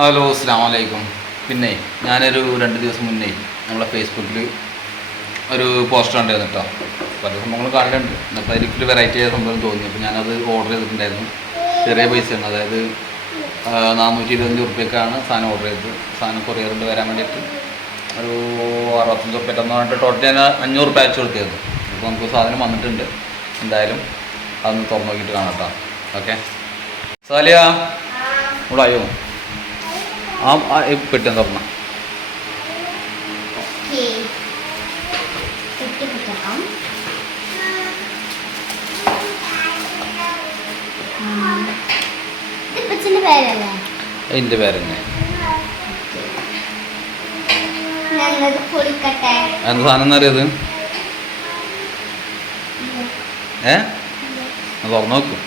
Hello അസ്സലാമു അലൈക്കും. പിന്നെ ഞാനൊരു 2 ദിവസം മുന്നേ നമ്മളെ ഫേസ്ബുക്കിൽ ഒരു പോസ്റ്റർ ഉണ്ടായിരുന്നു കേട്ടോ. പല സംഭവങ്ങളും കാണലുണ്ട്. അപ്പോൾ അതിലൊരു വെറൈറ്റി ആയ സംഭവം തോന്നി. അപ്പോൾ ഞാനത് ഓർഡർ ചെയ്തിട്ടുണ്ടായിരുന്നു. ചെറിയ പൈസയാണ്, അതായത് 425 റുപ്യക്കാണ് സാധനം ഓർഡർ ചെയ്തത്. സാധനം കൊറിയർ കൊണ്ട് വരാൻ വേണ്ടിയിട്ട് ഒരു 65 റുപ്യ എന്ന് പറഞ്ഞിട്ട് ടോട്ടൽ ഞാൻ 500 റുപ്യ അയച്ചു കൊടുത്തിരുന്നു. അപ്പോൾ നമുക്ക് സാധനം വന്നിട്ടുണ്ട്. എന്തായാലും അതൊന്ന് തുറന്നു നോക്കിയിട്ട് കാണാം കേട്ടോ. ഓക്കെ സാലിയ ഇവിടെ ആയോ? പെട്ടെന്ന് തുറന്ന എന്റെ പേരെന്നെ എന്ത് സാധനം എന്നറിയത്? തുറന്നു നോക്കും.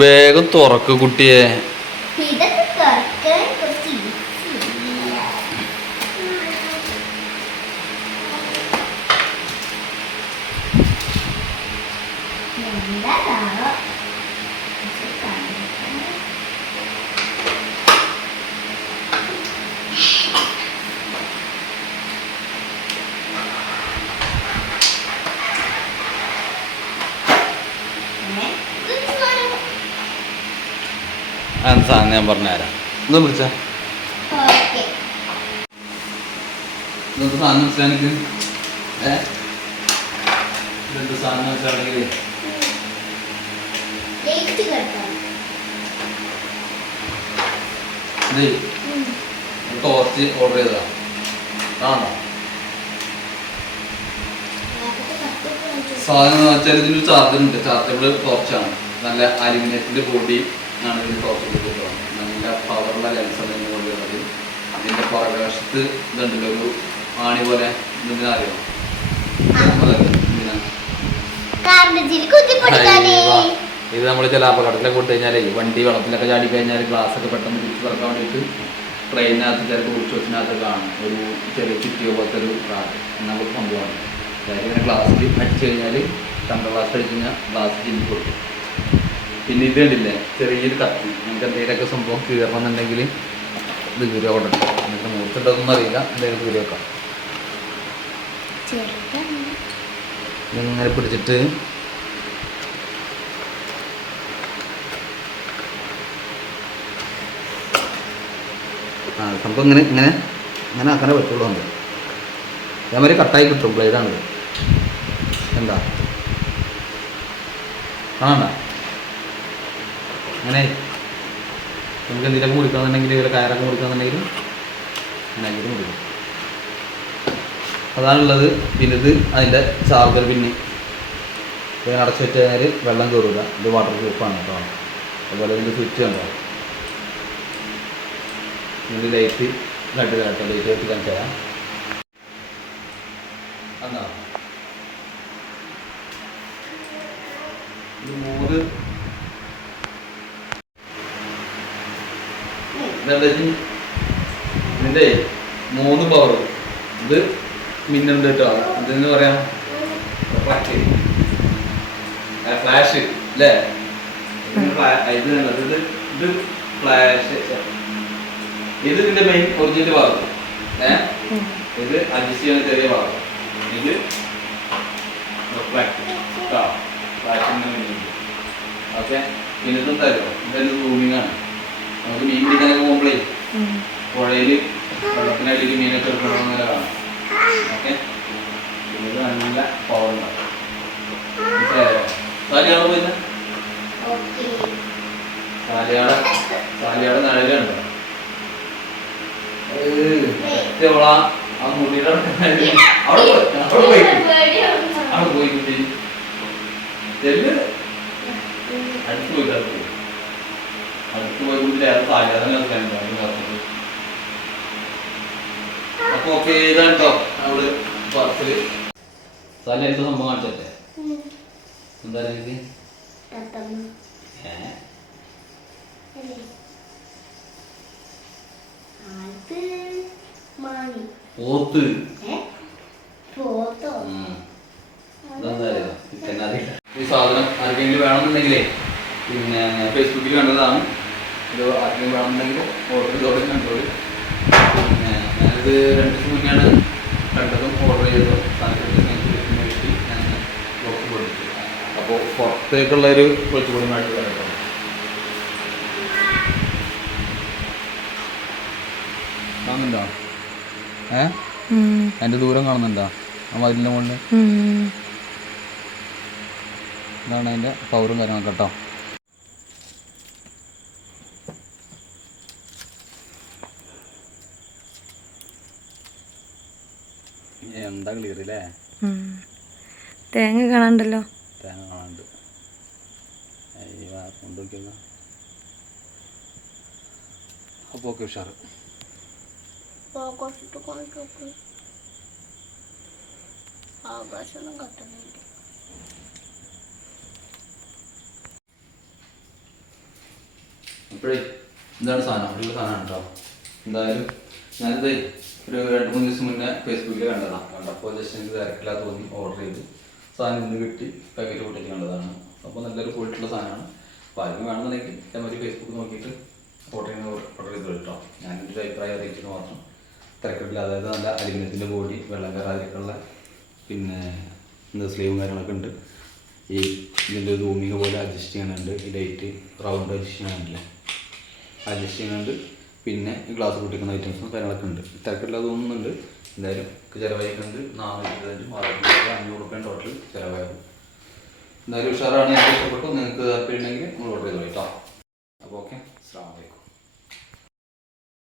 വേഗം തുറക്ക് കുട്ടിയെ. അത് സാധനം ഞാൻ പറഞ്ഞുതരാം. എന്താ വിളിച്ച ഇന്നത്തെ സാധനം മനസ്സിലാണെങ്കിൽ ഇന്നത്തെ സാധനം മനസ്സിലാണെങ്കിൽ ടോർച്ച് ഓർഡർ ചെയ്തതാ. ആണോ സാധനം എന്ന് വെച്ചാൽ ഇതിനൊരു ചാർജറുണ്ട്. ചാർജബിൾ ടോർച്ചാണ്. നല്ല അലുമിനിയത്തിൻ്റെ ബോഡി ആണ് ഇതിന് ടോർച്ച് കൊടുക്കുന്നത്. നല്ല പവറുള്ള ലെൻസാണ് ഇതിന് കൊണ്ടുവരുന്നത്. ഇതിൻ്റെ പുറകുവശത്ത് ഇതുണ്ടല്ലോ ഒരു ആണി പോലെ. ഇതിനറിയോ? ഇത് നമ്മൾ ചില അപകടത്തിലൊക്കെ കൊടുത്തു കഴിഞ്ഞാൽ വണ്ടി വെള്ളത്തിലൊക്കെ ചാടി കഴിഞ്ഞാൽ ഗ്ലാസ് ഒക്കെ പെട്ടെന്ന് തിരിച്ച് തുറക്കാൻ വേണ്ടിയിട്ട് ട്രെയിനകത്ത് ചിലപ്പോൾ ഉച്ചത്തിനകത്ത് കാണും ഒരു ചെറിയ ചുറ്റിയോ പോലത്തെ ഒരു കാറ് എന്നൊക്കെ സംഭവമാണ്. അതായത് ഇങ്ങനെ ഗ്ലാസ്സിൽ അടിച്ചു കഴിഞ്ഞാൽ ടെമ്പർ ഗ്ലാസ് അടിച്ചു കഴിഞ്ഞാൽ ഗ്ലാസ് ചിന്തി കൊടുക്കും. പിന്നെ ഇത് കണ്ടില്ലേ ചെറിയൊരു കത്തി. നമുക്ക് എന്തെങ്കിലുമൊക്കെ സംഭവം കീറണമെന്നുണ്ടെങ്കിൽ ഇത് കീറി അവിടെ ഇട്ടോ. നമുക്ക് മൂർത്തിട്ടതൊന്നും അറിയില്ല. എന്തെങ്കിലും കീറി വെക്കാം. ഇങ്ങനെ പിടിച്ചിട്ട് സംഭവം ഇങ്ങനെ ഇങ്ങനെ ഇങ്ങനെ ആക്കാനേ പറ്റുള്ളൂ. ഉണ്ട് അതേമാതിരി കട്ടായി കിട്ടും. ബ്ലേഡാണിത്. എന്താ കാണണ്ട അങ്ങനെ നമുക്ക് എന്തെങ്കിലുമൊക്കെ മുറിക്കണമെന്നുണ്ടെങ്കിൽ ഇതിൽ കയറൊക്കെ മുറിക്കണമെന്നുണ്ടെങ്കിൽ അങ്ങനെ ആക്കിയിട്ട് മുറിക്കും. അതാണുള്ളത്. പിന്നെ ഇത് അതിൻ്റെ ചാർജർ. പിന്നെ ഇത് അടച്ചു വെച്ച് കഴിഞ്ഞാൽ വെള്ളം കയറില്ല. ഇത് വാട്ടർ പ്രൂഫാണ് കേട്ടോ. അതുപോലെ ഇതിൻ്റെ സ്വിച്ച് ഉണ്ടോ? ഇത് ലൈറ്റ് കേട്ടോ. ലൈറ്റ് വെച്ച് കാണിച്ചു തരാം. എന്നാ ഇത് 3 ഇതിൻ്റെ 3 പവർ. ഇത് മിന്നുണ്ട് കേട്ടോ. ഇതെന്ന് പറയാം ഫ്ലാഷ് അല്ലേ? ഇത് ഇത് ഫ്ലാഷ്. ഇത് ഇതിൻ്റെ മെയിൻ ഒറിജിനൽ ഭാഗം. ഇത് അഡ്ജസ്റ്റ് ചെയ്യുന്ന ചെറിയ ഭാഗം. ഇത് ഫ്ലാഷിൻ്റെ മെയിൻ. ഓക്കെ. പിന്നെ ഇതെന്തായാലും ഇതെല്ലാം റൂമിംഗ് ആണ്. നമുക്ക് മീൻ പിടിക്കാനൊക്കെ പോകുമ്പോഴേ പുഴയിൽ വെള്ളത്തിനടിയിൽ മീനൊക്കെ എടുക്കണമെന്നല്ല കാണാം. ഓക്കെ. ഇത് നല്ല പവർ ഉണ്ടാവും. മനസ്സിലായോ? സാലിയാട് പോയിന്ന് സാലിയാട് നഴലുണ്ടോ? ആ മുടിയുടെ അവിടെ പോയി കുട്ടി ചെല്ല് അടുത്ത് പോയി കുട്ടി സാലിയാതെ. അപ്പൊ ഓക്കെ ഇതാണ് കേട്ടോ അവിടെ പാർസല്. സാലിയ എന്താ സംഭവം കാണിച്ചല്ലേ? എന്താ എനിക്ക് പോത്ത് ഈ സാധനം ആർക്കെങ്കിലും വേണമെന്നുണ്ടെങ്കിലേ പിന്നെ ഫേസ്ബുക്കിൽ കണ്ടതാണ്. ഇത് ആർക്കെങ്കിലും വേണമെന്നുണ്ടെങ്കിൽ ഓർഡർ ചെയ്തോടെ കണ്ടോളൂ. പിന്നെ ഞാനിത് 2 ദിവസം മുന്നെയാണ് കണ്ടതും ഓർഡർ ചെയ്തതും വേണ്ടി ഞാൻ ബോക്സ് കൊടുത്തു. അപ്പോൾ പുറത്തേക്കുള്ളൊരു കുറച്ചുകൂടി മാറ്റി കേട്ടോ. കാണുന്നുണ്ടോ? അതിൻ്റെ ദൂരം കാണുന്നുണ്ടോ? ആ മതിലിൻ്റെ മുകളിൽ ഇതാണ് അതിൻ്റെ പവറും കാര്യങ്ങളൊക്കെ കേട്ടോ. എന്താ ക്ലിയർ അല്ലേ? തേങ്ങ കാണാണ്ടല്ലോ. തേങ്ങ കാണാണ്ട് കൊണ്ടുവയ്ക്കുന്ന അപ്പോൾ ഓക്കെ ഉഷാറ്. അപ്പോഴേ എന്താണ് സാധനം? അടിപൊളി സാധനമാണ് കേട്ടോ. എന്തായാലും ഞാനിത് ഒരു 2-3 ദിവസം മുന്നേ ഫേസ്ബുക്കിൽ കണ്ടതാണ്. കണ്ടപ്പോൾ ജസ്റ്റ് എനിക്ക് തിരക്കില്ലാതെ തോന്നി ഓർഡർ ചെയ്ത് സാധനം ഇന്ന് കിട്ടി. പാക്കറ്റ് പൊട്ടിച്ച് കണ്ടതാണ്. അപ്പോൾ നല്ലൊരു ക്വാളിറ്റിയുള്ള സാധനമാണ്. അപ്പോൾ ആരും വേണമെന്നുണ്ടെങ്കിൽ ഇതേമാതിരി ഫേസ്ബുക്ക് നോക്കിയിട്ട് ഓർഡർ ചെയ്ത് കേട്ടോ. ഞാനെൻ്റെ ഒരു അഭിപ്രായം അറിയിച്ചത് മാത്രം. തിരക്കില്ല. അതായത് നല്ല അലുമിനിയത്തിൻ്റെ ബോഡി, വെള്ളം കയറാതിരിക്കുള്ള പിന്നെ സ്ലീവും കാര്യങ്ങളൊക്കെ ഉണ്ട്. ഈ ഇതിൻ്റെ റൂമിങ് പോലെ അഡ്ജസ്റ്റ് ചെയ്യാനുണ്ട്. ഈ ലൈറ്റ് റൗണ്ട് അഡ്ജസ്റ്റ് ചെയ്യാനുണ്ടല്ലേ, അഡ്ജസ്റ്റ് ചെയ്യാനുണ്ട്. പിന്നെ ഈ ഗ്ലാസ് പൊട്ടിക്കുന്ന ഐറ്റംസും കാര്യങ്ങളൊക്കെ ഉണ്ട്. തിരക്കില്ലാതെ തോന്നുന്നുണ്ട്. എന്തായാലും ചിലവായിട്ടുണ്ട് 425 രൂപ ടോട്ടൽ ചിലവായത്. എന്തായാലും ഉഷാറാണ്. എനിക്ക് ഇഷ്ടപ്പെട്ടു. നിങ്ങൾക്ക് താല്പര്യം ഉണ്ടെങ്കിൽ നിങ്ങൾ ഓർഡർ ചെയ്തോ കേട്ടോ.